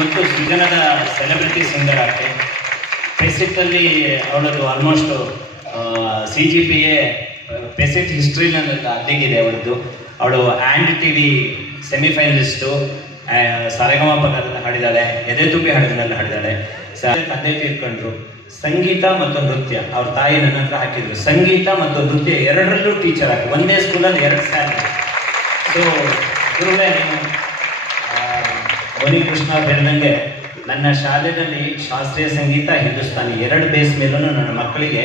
ಗೊತ್ತು ಸೃಜನದ celebrity singer ಆಗ್ತೆ ಪೆಸಿಟಲ್ಲಿ ಅವಳದು almost C G P A PESIT ಅಲ್ಲಿಗಿದೆ ಅವಳದ್ದು. ಅವಳು and T V semifinalist Saregama ಪದದಲ್ಲಿ ಹಾಡಿದ್ದಾಳೆ ಎದೆ ತುಂಬಿ ಹಾಡಿದ್ರಲ್ಲಿ ಹಾಡಿದಾಳೆ ತಂದೆ ತೀರ್ಕೊಂಡ್ರು. ಸಂಗೀತ ಮತ್ತು ನೃತ್ಯ, ಅವ್ರ ತಾಯಿ ನನ್ನ ಹತ್ರ ಹಾಕಿದ್ರು. ಸಂಗೀತ ಮತ್ತು ನೃತ್ಯ ಎರಡರಲ್ಲೂ ಟೀಚರ್ ಹಾಕಿ ಒಂದೇ ಸ್ಕೂಲಲ್ಲಿ ಎರಡು ಸ್ಯಾಲ್ರಿ ಸೊ ಮಣಿ ಕೃಷ್ಣ ಬೆಳೆದಂಗೆ ನನ್ನ ಶಾಲೆಯಲ್ಲಿ ಶಾಸ್ತ್ರೀಯ ಸಂಗೀತ, ಹಿಂದೂಸ್ತಾನಿ ಎರಡು ಬೇಸ್ ಮೇಲೂ ನನ್ನ ಮಕ್ಕಳಿಗೆ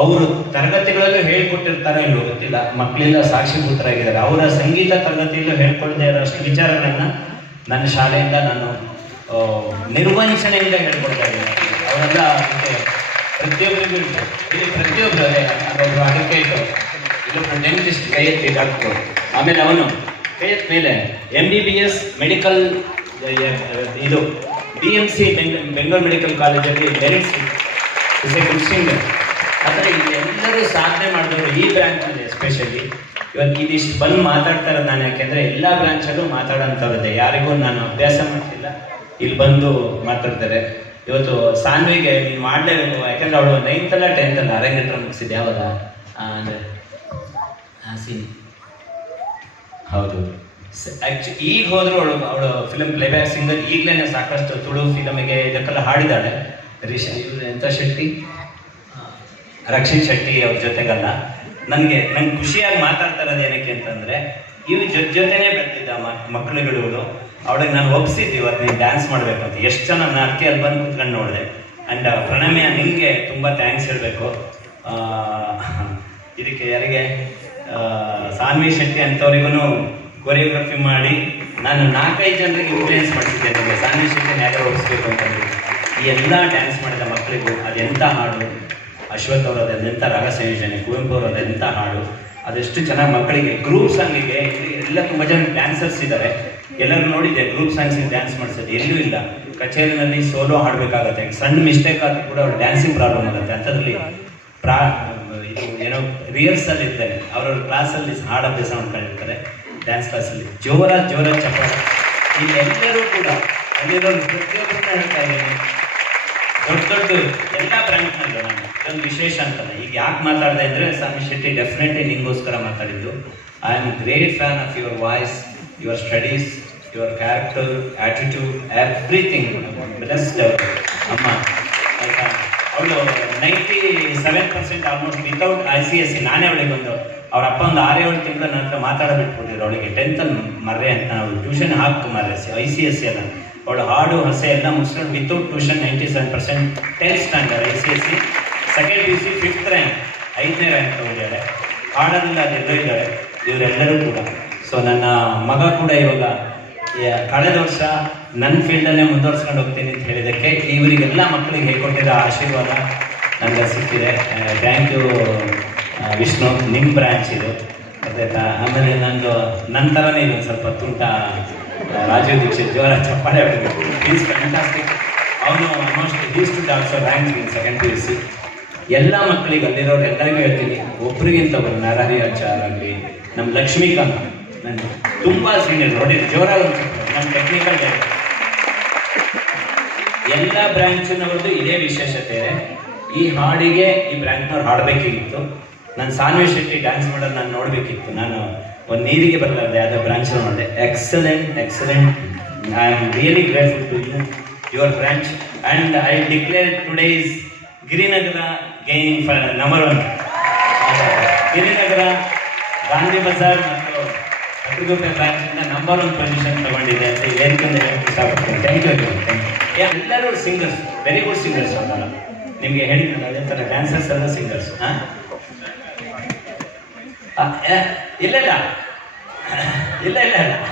ಅವರು ತರಗತಿಗಳಲ್ಲೂ ಹೇಳ್ಕೊಟ್ಟಿರ್ತಾರೆ ಇಲ್ಲೋ ಗೊತ್ತಿಲ್ಲ. ಮಕ್ಕಳೆಲ್ಲ ಸಾಕ್ಷಿಭೂತರಾಗಿದ್ದಾರೆ. ಅವರ ಸಂಗೀತ ತರಗತಿಯಲ್ಲೂ ಹೇಳ್ಕೊಳ್ದೇ ಇರೋಷ್ಟು ವಿಚಾರಗಳನ್ನು ನನ್ನ ಶಾಲೆಯಿಂದ ನಾನು ನಿರ್ವಂಚನೆಯಿಂದ ಹೇಳ್ಕೊಡ್ತಾ ಇದ್ದೀನಿ. ಅವರೆಲ್ಲ ಅದಕ್ಕೆ ಪ್ರತಿಯೊಬ್ಬರಿಗೂ. ಇಲ್ಲಿ ಪ್ರತಿಯೊಬ್ಬರು ಅದೇ ಅದೊಬ್ಬರು ಅದಕ್ಕೆ ಇಲ್ಲೊಬ್ಬರು ಡೆಂಟಿಸ್ಟ್ ಕೈ ಎತ್ತಿ ಡಾಕ್ಟ್ರು ಆಮೇಲೆ ಅವನು ಕೈ ಎತ್ತ ಮೇಲೆ M B B S medical ಇದು B M C Bengaluru medical ಕಾಲೇಜಲ್ಲಿ merits is a good singer ಆದರೆ ಎಲ್ಲರೂ ಸಾಧನೆ ಮಾಡಿದವರು ಈ ಬ್ರ್ಯಾಂಚಲ್ಲಿ ಎಸ್ಪೆಷಲಿ ಇವತ್ತು ಇದಿಷ್ಟು ಬಂದು ಮಾತಾಡ್ತಾ ಇರೋದು ನಾನು ಯಾಕೆಂದ್ರೆ ಎಲ್ಲ ಬ್ರಾಂಚಲ್ಲೂ ಮಾತಾಡೋಂಥವ್ರದ್ದೆ ಯಾರಿಗೂ ನಾನು ಅಭ್ಯಾಸ ಮಾಡ್ತಿಲ್ಲ. ಇಲ್ಲಿ ಬಂದು ಮಾತಾಡ್ತಾರೆ. ಇವತ್ತು ಸಾನ್ವಿಗೆ ನೀನು ಮಾಡಲೇಬೇಕು ಯಾಕಂದ್ರೆ ಅವಳು ನೈನ್ತ್ ಅಲ್ಲ ಅರಂಗೇಟ್ರ ಮುಗಿಸಿದ್ದೆ. ಯಾವಾಗ? ಅಂದ್ರೆ ಹಾಂ ಸೀನಿ ಹೌದು. ಈಗ ಹೋದ್ರು ಅವಳು ಅವಳು ಫಿಲಮ್ ಪ್ಲೇಬ್ಯಾಕ್ ಸಿಂಗರ್ ಈಗಲೇ ಸಾಕಷ್ಟು ತುಳು ಫಿಲಮಿಗೆ ಇದಕ್ಕೆಲ್ಲ ಹಾಡಿದ್ದಾಳೆ. ರಿಷ, ಇವ್ರು ಎಂತ ಶೆಟ್ಟಿ? ರಕ್ಷಿತ್ ಶೆಟ್ಟಿ ಅವ್ರ ಜೊತೆಗಲ್ಲ. ನನಗೆ, ನಂಗೆ ಖುಷಿಯಾಗಿ ಮಾತಾಡ್ತಾ ಇರೋದು ಏನಕ್ಕೆ ಅಂತಂದರೆ, ಇವ್ರ ಜೊತೆ ಜೊತೆನೇ ಬೆಳೆದಿದ್ದ ಮಕ್ಕಳುಗಳು ಅವಳಿಗೆ ನಾನು ಒಪ್ಸಿದ್ದೆ ಇವತ್ತು ನೀನು ಡ್ಯಾನ್ಸ್ ಮಾಡಬೇಕು ಅಂತ. ಎಷ್ಟು ಜನ ನಾನು ಅದಕ್ಕೆ ಅಲ್ಲಿ ಬಂದು ಕುತ್ಕೊಂಡು ನೋಡಿದೆ. ಆ್ಯಂಡ್ ಪ್ರಣಮ್ಯ ನಿಮಗೆ ತುಂಬ ಥ್ಯಾಂಕ್ಸ್ ಹೇಳಬೇಕು. ಇದಕ್ಕೆ ಯಾರಿಗೆ? ಸಾನ್ವಿ ಶೆಟ್ಟಿ ಅಂಥವ್ರಿಗೂ ಕೊರಿಯೋಗ್ರಫಿ ಮಾಡಿ ನಾನು ನಾಲ್ಕೈದು ಜನರಿಗೆ ಇನ್ಫ್ಲೂಯೆನ್ಸ್ ಮಾಡ್ತಿದ್ದೇನೆ. ನಿಮಗೆ ಶೆಟ್ಟಿನ ಯಾರೋ ಓಡಿಸ್ಬೇಕು ಅಂತಂದರೆ ಈ ಎಲ್ಲ ಡ್ಯಾನ್ಸ್ ಮಾಡಿದ ಮಕ್ಕಳಿಗೂ ಅದೆಂಥ ಹಾಡು? ಅಶ್ವಥ್ ಅವರದ್ದು ಅದೆಂಥ ರಾಗ ಸಂಯೋಜನೆ ಕುವೆಂಪು ಅವರದ್ದು ಎಂಥ ಹಾಡು? ಅದೆಷ್ಟು ಚೆನ್ನಾಗಿ ಮಕ್ಕಳಿಗೆ ಗ್ರೂಪ್ ಸಾಂಗಿಗೆ ಎಲ್ಲ ತುಂಬ ಜನ ಡ್ಯಾನ್ಸರ್ಸ್ ಇದ್ದಾರೆ. ಎಲ್ಲರೂ ನೋಡಿದ್ದೆ ಗ್ರೂಪ್ ಸಾಂಗ್ಸಿಗೆ ಡ್ಯಾನ್ಸ್ ಮಾಡಿಸೋದು. ಎಲ್ಲೂ ಇಲ್ಲ. ಕಚೇರಿನಲ್ಲಿ ಸೋಲೋ ಹಾಡಬೇಕಾಗತ್ತೆ. ಸಣ್ಣ ಮಿಸ್ಟೇಕ್ ಆದರೂ ಕೂಡ ಅವ್ರು ಡ್ಯಾನ್ಸಿಂಗ್ ಪ್ರಾಬ್ಲಮ್ ಆಗುತ್ತೆ. ಅಂಥದ್ರಲ್ಲಿ ಪ್ರಾ ಇದು ಏನೋ ರಿಹರ್ಸಲ್ ಇರ್ತಾರೆ ಅವರವ್ರ ಕ್ಲಾಸಲ್ಲಿ ಹಾಡು ಅಭ್ಯಾಸ ಮಾಡ್ಕೊಂಡಿರ್ತಾರೆ. ಡ್ಯಾನ್ಸ್ ಕ್ಲಾಸಲ್ಲಿ ಜೋರ ಜೋರಾಜ್ ಚಪ್ಪಾಳೆ. ಎಲ್ಲರೂ ಕೂಡ ಅಲ್ಲಿರೋ ಪ್ರತಿಯೊಬ್ಬರನ್ನ ಹೇಳ್ತಾ ಇದ್ದೀನಿ. ದೊಡ್ಡ ದೊಡ್ಡ ಎಲ್ಲ ಬ್ರ್ಯಾಂಚ್ನಲ್ಲೂ ನಾನು. ಇದೊಂದು ವಿಶೇಷ ಅಂತಲ್ಲ. ಈಗ ಯಾಕೆ ಮಾತಾಡ್ದೆ ಅಂದರೆ ಸ್ವಾಮಿ ಶೆಟ್ಟಿ ಡೆಫಿನೆಟ್ಲಿ ನಿಮಗೋಸ್ಕರ ಮಾತಾಡಿದ್ದು. I am great fan of your voice your studies your character attitude everything best ಅಮ್ಮ ಅವಳು ninety seven percent almost without I C S C ನಾನೇ ಅವಳಿಗೆ ಒಂದು ಅವ್ರ ಅಪ್ಪ ಒಂದು ಆರು ಏಳು ತಿಂಗಳು ನನ್ನ ಹತ್ರ ಮಾತಾಡ ಬಿಟ್ಬಿಟ್ಟಿದ್ರು ಅವಳಿಗೆ ಟೆಂತಲ್ಲಿ ಮರ್ರೆ ಅಂತ ನಾವು ಟ್ಯೂಷನ್ ಹಾಕು ಮರ್ರೆ. ಐ ಸಿ ಎಸ್ ಸಿ ಎಲ್ಲ ಅವಳು ಹಾಡು, ಹಸೆ ಎಲ್ಲ ಮುಗಿಸ್ಕೊಂಡು without tuition ninety seven percent tenth standard I C S C second P U C fifth rank ಐದನೇ ರ್ಯಾಂಕ್ ಹೋಗಿದ್ದಾರೆ ಹಾಡಲ್ಲ ಅದೆಲ್ಲರೂ ಇದ್ದಾರೆ. ಇವರೆಲ್ಲರೂ ಕೂಡ. ಸೊ ನನ್ನ ಮಗ ಕೂಡ ಇವಾಗ ಕಳೆದ ವರ್ಷ ನನ್ನ ಫೀಲ್ಡಲ್ಲೇ ಮುಂದುವರ್ಸ್ಕೊಂಡು ಹೋಗ್ತೀನಿ ಅಂತ ಹೇಳಿದ್ದಕ್ಕೆ ಇವರಿಗೆಲ್ಲ ಮಕ್ಕಳಿಗೆ ಹೇಳ್ಕೊಟ್ಟಿರೋ ಆಶೀರ್ವಾದ ನನಗೆ ಸಿಕ್ಕಿದೆ. ಥ್ಯಾಂಕ್ ಯು ವಿಷ್ಣು ನಿಮ್ಮ ಬ್ರ್ಯಾಂಚ್ ಇದು. ಗೊತ್ತಾಯ್ತಾ ಆಮೇಲೆ ನಂದು ನನ್ನ ಥರನೇ ಇದು ಸ್ವಲ್ಪ ತುಂಟ ರಾಜೀವ್ ದೀಕ್ಷಿತ್ ಜೋರ ಚಪ್ಪಾಳೆ ಫ್ಯಾಂಟಾಸ್ಟಿಕ್ ಅವನು almost is two also rank in second P U C ಎಲ್ಲ ಮಕ್ಕಳಿಗೆ ಅಲ್ಲಿರೋರು ಎಲ್ಲರಿಗೂ ಹೇಳ್ತೀನಿ, ಒಬ್ರಿಗಿಂತ ಒಬ್ಬರು ನರಹರಿ ಆಚಾರ್ ಆಗಲಿ ನಮ್ಮ ಲಕ್ಷ್ಮೀಕಾಂತ್ ನನ್ನ ತುಂಬ ಸೀನಿಯರ್ ನೋಡಿ ಜೋರಾಗಿ. ನಮ್ಮ ಟೆಕ್ನಿಕಲ್ ಎಲ್ಲ ಬ್ರ್ಯಾಂಚಿನವ್ರದ್ದು ಇದೇ ವಿಶೇಷತೆ. ಈ ಹಾಡಿಗೆ ಈ ಬ್ರ್ಯಾಂಚ್ನವ್ರು ಹಾಡಬೇಕಿತ್ತು. ನಾನು ಸಾನ್ವಿ ಶೆಟ್ಟಿ ಡ್ಯಾನ್ಸ್ ಮಾಡೋದು ನಾನು ನೋಡಬೇಕಿತ್ತು. ನಾನು ಒಂದು ನೀರಿಗೆ ಬರಲಾರ್ದೆ ಯಾವುದೋ ಬ್ರಾಂಚ್ ನೋಡಿದೆ. Excellent excellent I am really grateful to you your branch and I declare today is Girinagar gaining for number one Girinagar Gandhi Bazaar ಮತ್ತು ಕಟ್ಟುಗುಪ್ಪೆ ಬ್ರಾಂಚಿಂದ ನಂಬರ್ ಒನ್ ಪೊಸಿಷನ್ ತಗೊಂಡಿದೆ ಅಂತ ಹೇಳ್ಕೊಂಡು ಹೇಳಕ್ಕೆ ಇಷ್ಟಪಡ್ತೀನಿ. ಥ್ಯಾಂಕ್ ಯು ಥ್ಯಾಂಕ್ ಯು, ಎಲ್ಲರೂ singers very good singers ಅವರಲ್ಲ ನಿಮಗೆ ಹೇಳಿದ್ನಲ್ಲ, ಅದೇ ಥರ ಡ್ಯಾನ್ಸರ್ಸ್ ಎಲ್ಲ ಸಿಂಗರ್ಸ್ ಹಾಂ? ಇಲ್ಲ ಇಲ್ಲ ಇಲ್ಲ ಇಲ್ಲ ಇಲ್ಲ